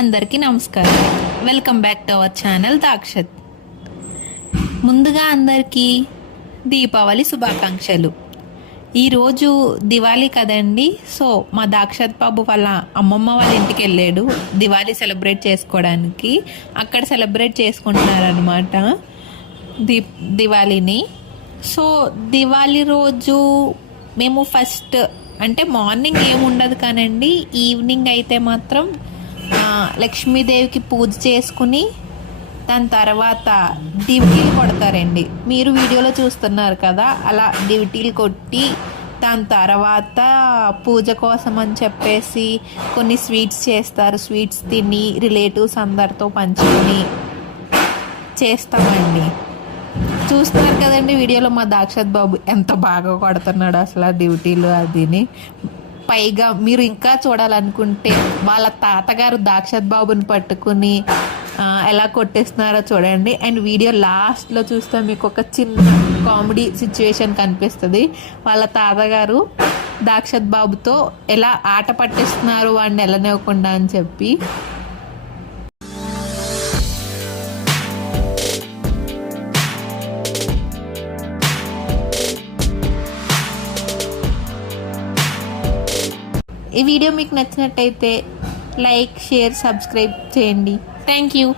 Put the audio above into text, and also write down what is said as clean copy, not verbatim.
అందరికీ నమస్కారం. Welcome back to our channel Dakshat. ముందుగా అందరికీ దీపావళి శుభాకాంక్షలు. ఈరోజు దివాళీ కదండి. సో మా దాక్షత్ బాబు వాళ్ళ అమ్మమ్మ వాళ్ళ ఇంటికి వెళ్ళాడు దివాళీ సెలబ్రేట్ చేసుకోవడానికి. అక్కడ సెలబ్రేట్ చేసుకుంటున్నారనమాట దివాళీని. సో దివాళీ రోజు మేము ఫస్ట్ అంటే మార్నింగ్ ఏముండదు కానండి, ఈవినింగ్ అయితే మాత్రం లక్ష్మీదేవికి పూజ చేసుకుని దాని తర్వాత డ్యూటీలు కొడతారండి. మీరు వీడియోలో చూస్తున్నారు కదా, అలా డ్యూటీలు కొట్టి దాని తర్వాత పూజ కోసం అని చెప్పేసి కొన్ని స్వీట్స్ చేస్తారు. స్వీట్స్ తిని రిలేటివ్స్ అందరితో పంచుకొని చేస్తామండి. చూస్తున్నారు కదండి వీడియోలో మా దాక్షత్ బాబు ఎంత బాగా కొడుతున్నాడు అసలు డ్యూటీలు అదిని. పైగా మీరు ఇంకా చూడాలనుకుంటే వాళ్ళ తాతగారు దాక్షత్ బాబుని పట్టుకుని ఎలా కొట్టేస్తున్నారో చూడండి. అండ్ వీడియో లాస్ట్లో చూస్తే మీకు ఒక చిన్న కామెడీ సిచ్యువేషన్ కనిపిస్తుంది. వాళ్ళ తాతగారు దాక్షత్ బాబుతో ఎలా ఆట పట్టిస్తున్నారు వాడిని వెళ్ళనివ్వకుండా అని చెప్పి. ఈ వీడియో మీకు నచ్చినట్టయితే లైక్, షేర్, సబ్స్క్రైబ్ చేయండి. Thank you.